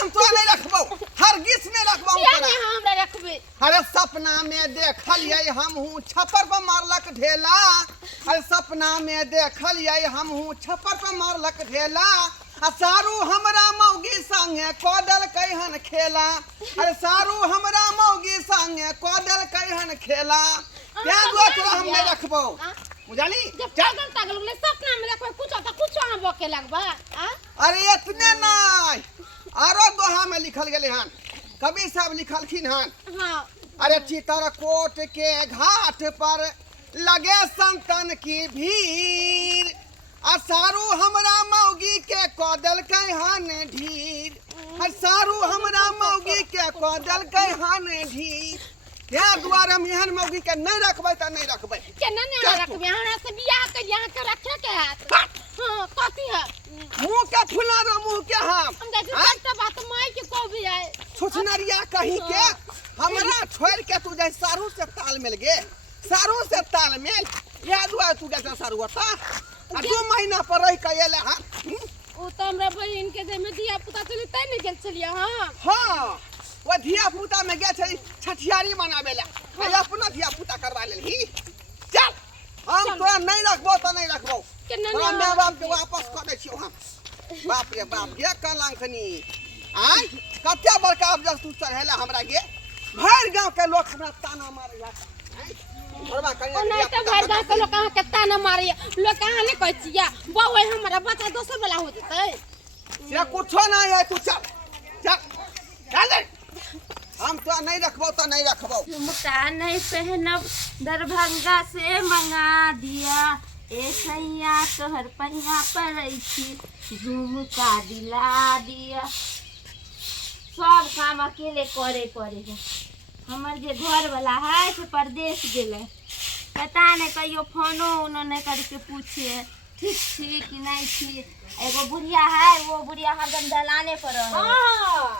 हम तो नहीं रखबो, हरगिज नहीं रखबो क्या नहीं हम रे रखबे। अरे सपना में देखलिए हम हूँ छप्पर पर मारलक ढेला। अरे सपना में देखलिए हम हूँ छप्पर पर मारलक ढेला। आ सारू हमरा मौगी संगे कोदल कहन खेला। अरे सारू हमरा मौगी संगे कोदल कहन खेला। क्या दुआ तोरा हम नहीं रखबो बुझाली। जब पागल तागल ले सपना में रखबे कुछ हम बके लगबा। अरे इतने नहीं, आरो दोहा में लिखल गेले हन, कवि साहब लिखलखिन हन। हां अरे चित्रकोट के घाट पर लगे संतन की भीड़। आ सारू हमरा मौगी के कोदल कहन ढीर। सारू हमरा मौगी के कोदल कहन ढीर। क्या द्वारा मिहन मौगी के नहीं रखबै त नहीं रखबै। केना नहीं रखबे, हमरा से बियाह कर यहाँ के रखे के हाथ। हां कथी है मुंह के फुला रो मुंह के हम देख सकता बात माई के को भी है छुछनरिया कहीं के हमरा छोड़ के तू जाय सारू से तालमेल गे। सारू से तालमेल या दुआ तू जैसा सारू होता। आ 2 महीना पर रह के एले हां। ओ तो हमरा बहिन के जे में दिया पुता चली तै नहीं गेल छलिए। हां वो धिया पुता में गे छली छठियारी मनाबेला। आ अपना धिया पुता करवा लेलही। चल हम तोरा नहीं रखबो त नहीं रखबो। केना तोरा नहीं माय बाप के वापस कर दै छियो हम। बाप रे बाप गे कलंकनी आय कते बड़का अबजस तू चढ़ेला हमरा गे। भर गांव के लोग हमरा ताना मारेला। भरवा करिया नहीं तो भर गांव के लोग कहां के ताना मारे लोग कहां नहीं कहै छिया बौए हमरा बच्चा दोसर वाला हो जतै। से कुछो नहीं है, तू चल चल चल। हम तो नहीं रखबो तो नहीं रखबो। झुमका नहीं पहनब दरभंगा से मंगा दिया। ए सैया तोहर पहिया पड़ै छी झुमका दिला दिया। सब काम अकेले करे पड़े है। हमर जे घर वाला है से परदेश गेले, पता नहीं कहियो फोनो उनो नहीं करके पूछे ठीक छी कि नहीं छी। एगो बुढ़िया है, वो बुढ़िया हरदम दलाने पर रहे। हां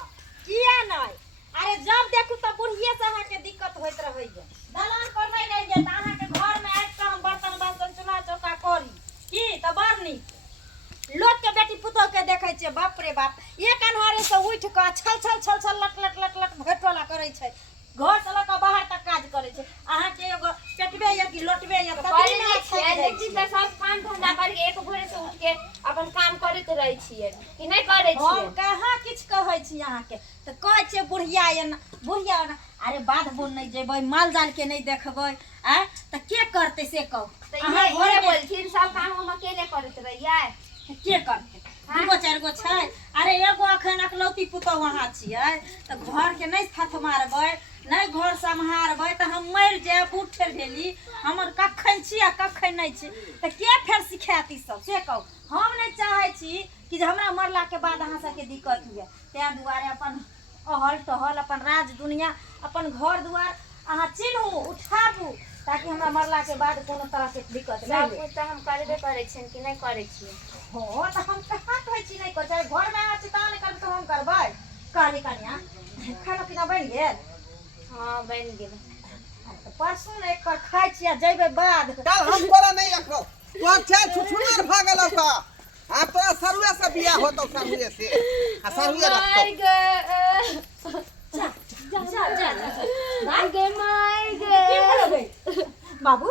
किया नहीं, अरे जब देखू त बुढ़िए से अहाँ के दिक्कत होइत रहै है। दलान करबै नहीं जे त अहाँ के घर में आइब के हम बर्तन बासन चूल्हा चौका करी की त बड़ नीक। लोग के बेटी पुतोह के देखै छै बाप रे बाप एक अनहारे से उठ के छल छल छल छल लट लट लट लट भेटोला करै छै। घर से लक बाहर तक काज करै छै। अहाँ के एगो पेटबे या कि लोटबे या तब नहीं छै। लेकिन त सब काम धंधा करके एक भोरे से उठ के अपन काम करैत रहै छियै कि नहीं करै छियै। हम कहाँ किछ कहै छी अहाँ के त कहै छै बुढ़िया या बुढ़िया ना। अरे बाध बोन नहीं जेबै माल जाल के नहीं देखबै आ त के करतै से कहू। त इहे घरे बोलथिन सब काम हम अकेले करैत रहियै के करतै। दूगो चार गो छै। अरे एगो अखन अकलौती पुतौह वहाँ छियै त घर के नहीं थथ मारबै नहीं घर सम्हारबै त हम मर जायब उठे भेली। हमर कखन छी आ कखन नहीं छी त के फेर सिखायत ई सब से कहू। हम नहीं चाहै छी कि जे हमरा मरला के बाद अहाँ सबके दिक्कत हुए। तैं दुआरे अपन अहल टहल अपन राज दुनिया अपन घर दुआर अहाँ चिन्हू उठाबू ताकि हमरा मरला के बाद कोनो तरह के दिक्कत नहीं सब हो। कुछ त हम करबे करै छियै कि नहीं करै छियै। हो त हम कहाँ कहै छी नहीं कर घर में आछि त नहीं करबै त हम करबै। कहली कनिया खाना पीना बनि गेल। हां बन गेल। त परसू ने एक खाइ छिया जइबै बाद। चल हम तोरा नहीं रखबो। तू चल छुछुनर भागल का। हां तोरा सरुए से बियाह होतो सरुए से। आ सरुए रखतो। जा जा जा माय गे माय गे की भलो गई बाबू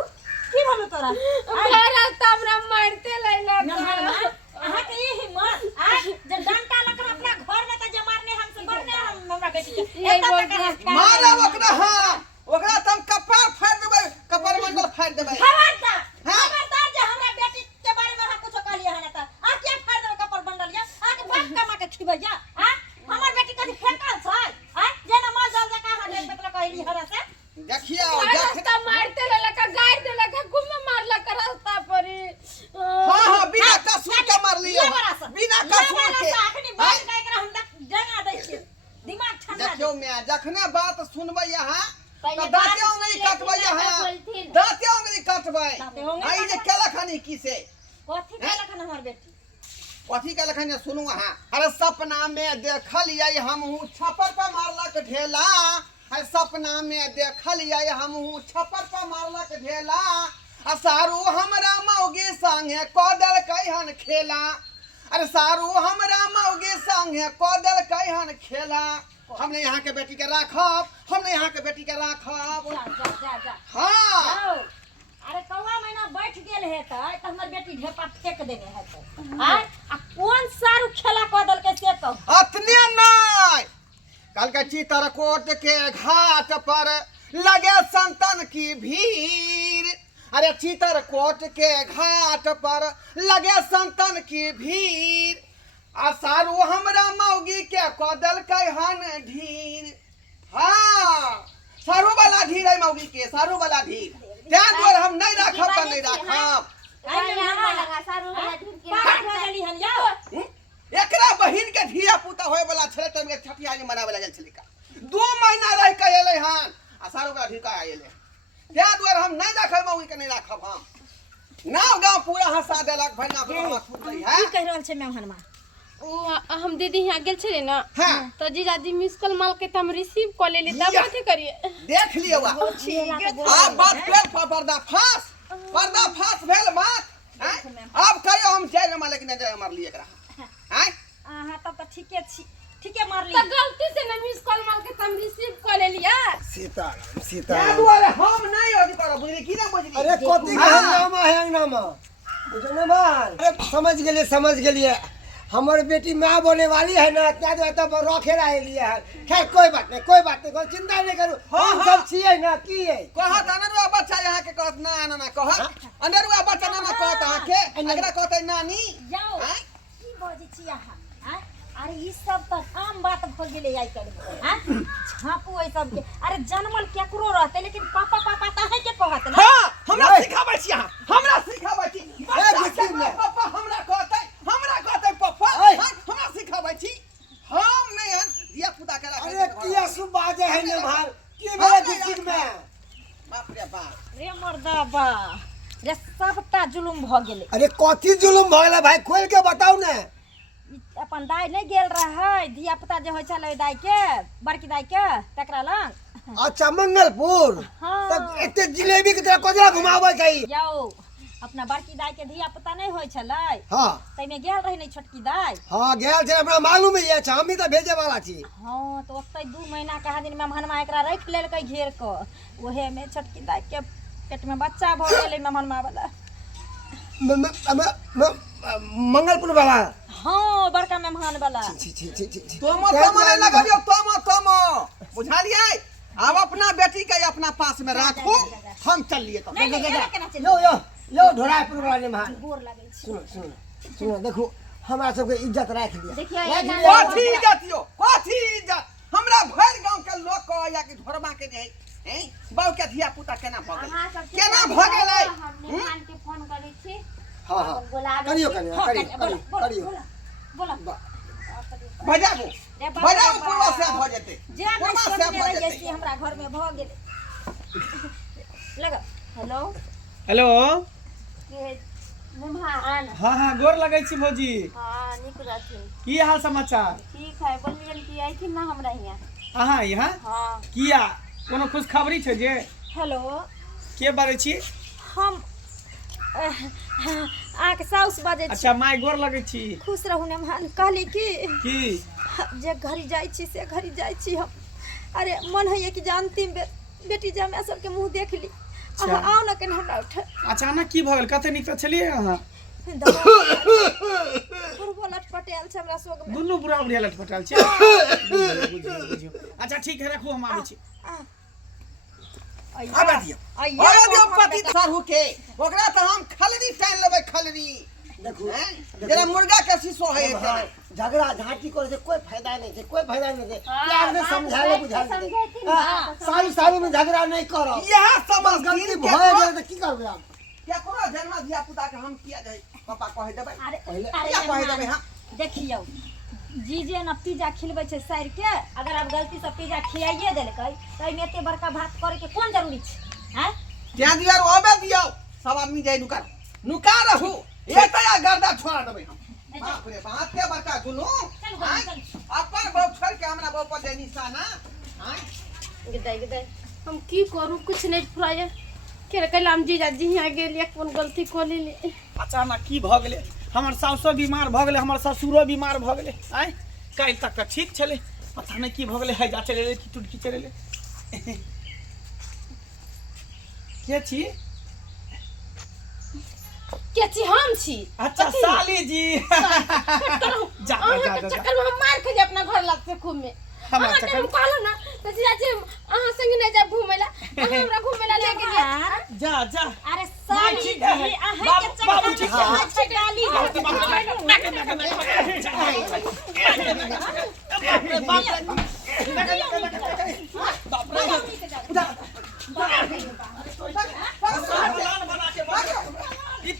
की भलो तोरा। मेरा त हमरा मारते लैला। अहाँ के ई हिम्मत आ जे डंटा लकड़ा अपना घर में त जमारने हमसे बढ़ने हम हमरा बेटी के एता तक मारे ओकरा। हां ओकरा त हम कपार फाड़ देबै, कपार मंडल फाड़ देबै। खबरदार जे हमरा बेटी के बारे में अहाँ कुछ कहलिए हन त आ के फाड़ देबै कपार बंडल या आ के बाप कमा के खिबै या आ हमर बेटी कथि फेकल छै आ जेना माल जाल जका अहाँ लेल मतलब कहली हरा से। देखियो रास्ता मारते लैला का गाड़ देला का गुम मारला का रास्ता पर। हां हां बिना कसूर के मार लियो। बिना कसूर के अखनी बात कह के हम जंगा दै छी दिमाग ठंडा। देखियो मैं जखने बात सुनबै यहाँ पहले तो दाँते उंगली कटबै यहाँ। दाँते उंगली कटबै। आई जे केलखनी की से कथि केलखन हमर बेटी कथी केलखन सुनू अहाँ। अरे सपना में देखलिए हम हूँ छप्पर पर मारलक ढेला। अरे सपना में देखलिए हम हूँ छप्पर पर मारलक ढेला। आ सारू हमरा मौगी संगे कोदल कहन खेला। अरे सारू हमरा मौगी संगे कोदल कहन खेला हमने यहाँ के बेटी के राखब हमने यहाँ के बेटी के राखब जा जा जा जा हाँ जाओ। अरे कौवा महीना बैठ गेल है तो हमर बेटी ढेपा फेंक देने है तो आय आ कौन सारू खेला कदल के से कहो अतने नहीं कल के चित्रकूट के घाट पर लगे संतन की भीड़ अरे चित्रकूट के घाट पर लगे संतन की भीड़ आ सारू हमरा मौगी के कदल कहन ढीर हाँ सारू वाला ढीर है मौगी के सारू वाला ढीर त्या द्वार हम नहीं राखब त नहीं राखब एकरा बहिन के धिया पुता होय वाला छले तम के छठिया में मनावे लागल छले का 2 महीना रह के एले हन आ सारू का ढीका आएले त्या द्वार हम नहीं राखब मौगी के नहीं राखब हम नाव गांव पूरा हंसा देलक भैना को छूट गई है की कह रहल छै मेहमान हम दीदी यहाँ गेल छले ना हाँ। तो जीजाजी मिस कॉल माल के हम रिसीव कर लेली तब या। कथी करिए देख लियो आप बात पेड़ पर पर्दा फास भेल बात हैं? अब कहियो हम जेल में लेकिन नहीं मार लिए एकरा हैं हां तब तो ठीके मार ली तो गलती से ना मिस कॉल माल के हम रिसीव कर लेलिया सीता या दुआरे हम नहीं होती पर बुझली की ना बुझली अरे कोती के हंगामा है हंगामा बुझने मार अरे समझ गेलिए हमारी बेटी माँ बोने वाली है ना क्या जो तब रखे रहे लिए है खैर कोई बात नहीं कोई चिंता नहीं करूँ हम सब छिए ना की है कहत अनरुआ बच्चा यहाँ के कहत ना ना कहत अनरुआ बच्चा ना कहत अहाँ के अगला कहत नानी जाओ हैं? की बजै छी अहाँ हैं? अरे ई सब त आम बात भ गेलै आइ काल्हि हैं झापू ई सब के अरे जन्मल केकरो रहते लेकिन पापा त है के कहत ना हां हमरा सिखाबै छी अहाँ हमरा सिखाबै छी बच्चा के पापा हमरा कहतै पापा हमरा सिखाबै छी हम नहीं हन दिया पुता के राखै अरे किया सुन बाजे है ने भार की मेरे डिस्ट्रिक्ट में बाप रे बाप रे मर्दाबा रे सबटा जुलुम भ गेलै अरे कथी जुलुम भगला भाई खोल के बताओ ना ई अपन दाइ नहीं गेल रहै धिया पुता जे होइ छलै दाइ के बड़की दाइ के तकरा लंग अच्छा मंगलपुर हाँ। तब एते जिलेबी की तरह कोजरा घुमावे कहीं जाओ अपना बड़की दाइ के धिया पुता नहीं होइ छलै हां तइमे गेल रही नहीं छोटकी दाइ हां गेल छे हमरा मालूम है ये हम ही तो भेजे वाला छी हाँ तो ओतै 2 महीना कहा दिन मेहमानमा एकरा रख लेलकै घेर क ओहे में छोटकी दाइ के पेट में बच्चा भ गेलै मेहमानमा वाला मंगलपुर वाला हाँ बड़का मेहमान वाला छी तोमो नहीं लगलियो तोमो बुझालिए अब अपना बेटी के अपना पास में राखो हम चल लिए तो नहीं एना केना चल यो ढोरापुर वाले महान गोर लागै छै सुनो देखो हमरा सबके इज्जत राख लिया देखिए कथी इज्जत यो कथी इज्जत हमरा भर गांव के लोग कहया कि ढोरबा के जे हैं बाऊ के धिया पुता केना भ गेलै केना भ गेलै मेहमान के फोन करै छी हां हां करियो बोलो बजाबो पूर्वा से भ जेते जे नहीं सोचने रहिए कि हमरा घर में भ गेलै लगा हेलो के मेहमान हाँ गोर लगै छी भौजी हाँ निक रहथिन की हाल समाचार ठीक है बोलियन कि आइथिन ना हमरा यहाँ अहाँ यहाँ हाँ किया कोनो खुशखबरी छै जे हेलो के बारे छी हम आके साउस बाजै छी अच्छा माय गोर लगै छी खुश रहू ने मान कहली कि की जे घरी जाइ छी से घरी जाइ छी हम अरे मन है कि जे अंतिम बेटी जमाय सबके मुंह देख ली अच्छा। अहाँ आओ ना कनि हमरा उठा अचानक की भऽ गेल कते नीक तऽ छलियै अहाँ बुढ़बो लटपटायल छै हमरा सोग में दुनू बुढ़ा बुढ़िया लटपटाल छै बुझियौ अच्छा ठीक है रखू हम आबै छी आबे दियो पति सारू के ओकरा त हम खलनी टाइन लेबै खलनी देखो जरा मुर्गा के शीशो है झगड़ा झांटी करे से कोई फायदा नहीं है प्यार से समझा ले बुझा ले सारी में झगड़ा नहीं करो यह समझ गलती भए गेल त की करबे हम क्या कोनो जन्म धिया पुता के हम किया जाय पापा कह देबै अरे क्या कह देबै हम देखियो जीजे न पिज्जा खिलबै छै साइर के अगर आप गलती से पिज्जा खियाइए देलकै त एमे एते बड़का भात करे के कोन जरूरी छै हैं क्या दिया ओबे दियो सब आदमी जाय नुका रहू एतया गर्दा छोड़ा देबै हम बाप रे बाप के बड़का दुनू अपन बाप छोड़ के हमरा बाप पर जे निशाना गदाई हम की करू कुछ नहीं फुराए के कहला हम जीजाजी यहाँ गेल एक कोन गलती कर लेली अचानक की भऽ गेलै हमर साउसो बीमार भ गेलै, हमर ससुरो बीमार भ गेलै। आय काल्हि तक तऽ ठीक छलै, पता नहीं की भ गेलै, हैजा चले रे, की टुटकी चले रे। के छी? के छी? हम छी। अच्छा साली जी। जा चक्कर में हम मार के जे अपना घर लग से खूब में हमरा अहाँ के हम कहलो ना त जीजा जी अहाँ संग नहीं जा घुमेला, हमरा घुमेला लेके जा। जा अरे साली ठीक जी है। अहाँ के बाबू चक्कर ठीक में है। अच्छे गाली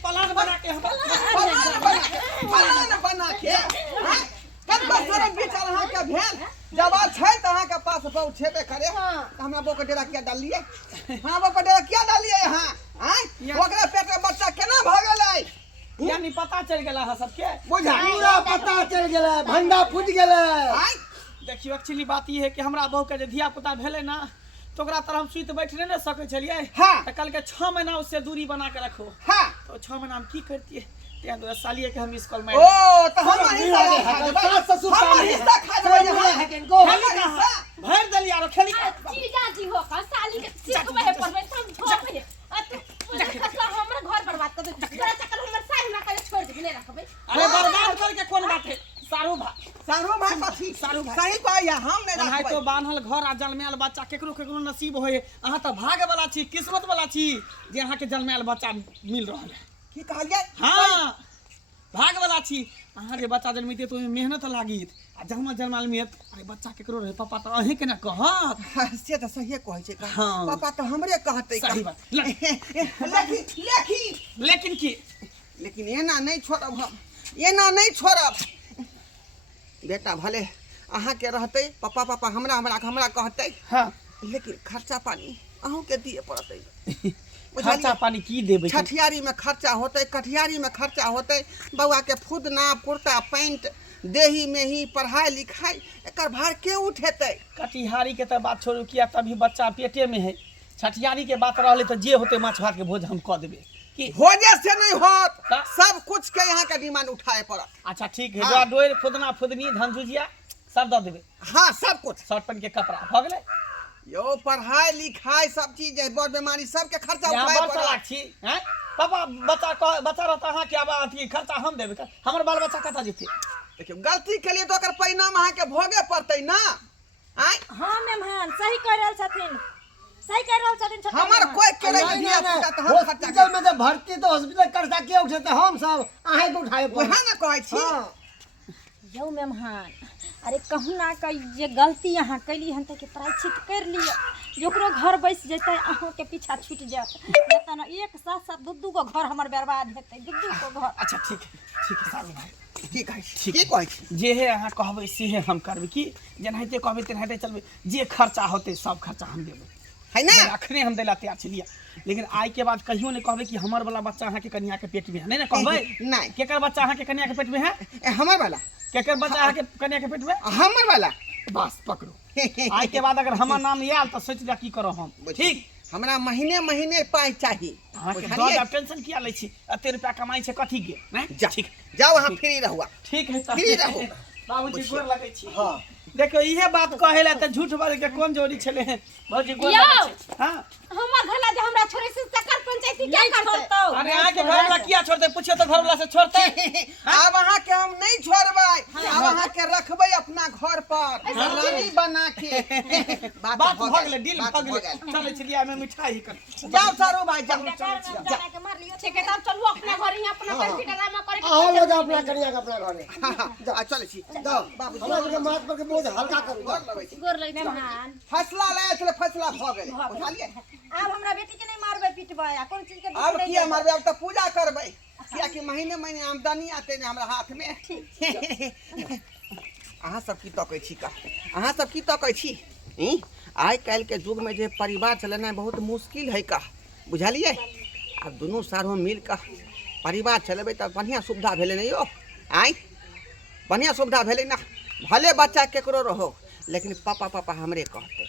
प्लान बना के प्लान बना के हाँ? कतबा सारा विचार अहाँ के भेल जब छै त अहाँ के पास पहुंचेबे करे। त हमरा बो के डेरा किया डालिए? हां बो के डेरा किया डालिए यहां? हैं ओकरा पेट में बच्चा केना भ गेलै? यानी पता चल गेला है सबके। बुझा पूरा पता चल गेलै, भंडा फूट गेलै। हैं देखियो एक्चुअली बात ये है कि हमरा बहू के जे धिया पुता भेले ना तो ओकरा तर हम सुत बैठ नहीं ना सके छलिए। हाँ। तो कल के 6 महीना उससे दूरी बना के रखो। हां तो 6 महीना हम की करती ते दो सालिए के हम स्कूल में ओ त हम हिस्सा खा देबै। सास ससुर हम सामने हिस्सा खा देबै सब यहाँ। मिले है किनको। हमर हिस्सा भर दलिया रो खेली जीजा जी हो का साली के सीख में पड़बे हम छोड़ दे। हमरा घर बर्बाद कर दे। तोरा चक्कर हमर सारी ना करे छोड़ दे, ले रखबे। अरे बर्बाद करके कौन बात है सारू भाई सारू भाई कथी? सारू भाई। सही कहया हम नहीं ओनाहि रखबै। तो बान्हल घर आ जन्मायल बच्चा केकरो केकरो नसीब होय। अहाँ तो भाग वाला छी, किस्मत वाला छी जे अहाँ के जन्मायल बच्चा मिल रहल है। की कहलिए? हाँ भाग वाला छी। अहाँ जे बच्चा जन्मिते तो मेहनत लागित आ जन्म जन्माल में अरे बच्चा केकरो रहे पापा तो अहीं के ना कहत। से त सही कहै छै। हाँ। पापा तो हमरे कहतै। सही बात। लेकिन लेकिन की लेकिन एना नहीं छोड़ब हम, एना नहीं छोड़ब। बेटा भले अहाँ के रहते पापा पापा हमरा हमरा हमरा कहते, हाँ लेकिन खर्चा पानी अहूँ के दिए पड़ते। खर्चा पानी की देबै? छठियारी में खर्चा होते, कठियारी में खर्चा होते, बउआ के फुदना कुर्ता पैंट देही में ही पढ़ाई लिखाई एकर भार के उठेते? कटिहारी के तो बात छोड़ू, किया तभी बच्चा पेटे में है। छठियारी के बात रहले तो जे होते माछ भात के भोज हम कह देबे की। भोजे से नहीं होत, का? सब कुछ के यहाँ का डिमांड उठाए पड़त। अच्छा ठीक है। हाँ। डोर फुदना फुदनी धन जुजिया सब दे देबे। हाँ सब कुछ। शर्ट पैंट के कपड़ा भ गेलै। यो पढ़ाई लिखाई सब चीज है, बड़ बीमारी सबके खर्चा यहाँ उठाए बड़ चलाक पड़त। छी हैं? पापा बच्चा रहता अहाँ के आबा अथी खर्चा हम देबे, हमर बाल बच्चा कतऽ जेतै? देखियो गलती के लिए तो ओकर परिणाम अहाँ के भोगे पड़ते ना। आय हाँ मेहमान सही कह रहल छथिन, सही कह रहल छथिन छोटका हमर मेहमान। कोई के नहीं, नहीं नहीं, दिया नहीं, तो हम खर्चा हॉस्पिटल में जब भर्ती तो हॉस्पिटल खर्चा के उठेते? हम सब अहे के उठाए वहां ना कहै छी। हाँ। यौ मेहमान अरे कहूँ ना कही जे गलती अहाँ कैली हन के प्रायश्चित कर लियो। जकरो घर बैस जेतै अहाँ के पीछा छूट जात, न ना एक साथ साथ दू गो घर हमर बर्बाद हेतै, दू गो घर। अच्छा ठीक है सारू भाई। की कहै छी? ठीक की कहै छी? जे है अहाँ कहबै से है हम करबै की, जेनाहिते कहबै तेनाहिते चलबै। जे खर्चा होतै सब खर्चा हम देबै, है ना? अखने हम दैला तैयार छलिए। लेकिन आइ के बाद कहियो नहीं कहबै कि हमर वाला बच्चा अहाँ के कन्या के पेट में है। नहीं ना कहबै? नहीं। केकर बच्चा अहाँ के कन्या के पेट में है? हमर वाला केकर बच्चा अहाँ के कन्या के पेट में? हमर वाला बस पकड़ो। आइ के बाद अगर हमर नाम आयल तो सोच लिया की करो हम। ठीक हमरा महीने महीने पाई चाहिए। अहाँ के बुझलियै? दो टेंशन किया लै छी? एते रुपया कमाई छै कथी के? नहीं जा ठीक जाओ वहाँ फ्री रहुआ। ठीक है फ्री रहो। बाबूजी गोर लगै छी। हाँ। देखो इहे बात कहे ला त झूठ बात के कौन जोड़ी छले हैं? बाबूजी गोर यौ! लगै छी। हां हमर घला जे हमरा छोड़े से चक्कर पंचायती क्या नहीं करते? छोड़तौ। अरे अहाँ के घर वाला किया छोड़ते? पूछियो तो घर वाला से छोड़ते? अब अहाँ के हम नहीं छोड़बै, अब अहाँ के रखबै अपना घर पर रानी बना के। बात भ गेलै, डील बात भ भ गेलै। चलै छलिए में मिठाई कर। जाओ सारू भाई जाओ। जाना के मार लियो। ठीक है तब चलू अपना घर ही अपना पेट ड्रामा करे के। आओ लोग अपना कन्या के अपना घरे हाँ, चले छी। जाओ। बाबूजी हमरा के माथ पर के बोझ हल्का करू। गोर लगै छी। गोर लगे मेहमान। फैसला ले छले, फैसला भ गेलै। बुझलियै? अब हमरा बेटी के नहीं मारबै पिटबै आ कोन चीज के दुख अब नहीं किया देबै। मारबै? अब तो पूजा करबै, किया कि महीने महीने आमदनी आते ने हमरा हाथ में। अहाँ सब की तकै छी का? अहाँ सब की तकै छी? आइ काल्हि के युग में जे परिवार चलेनाइ बहुत मुश्किल है का? बुझलियै? अब दुनू सारो मिल का परिवार चलेबै त बढ़िया सुविधा भेलै ने यौ। आइ बढ़िया सुविधा भेलै ना। भले बच्चा केकरो रहो, लेकिन पापा पापा हमरे कहते।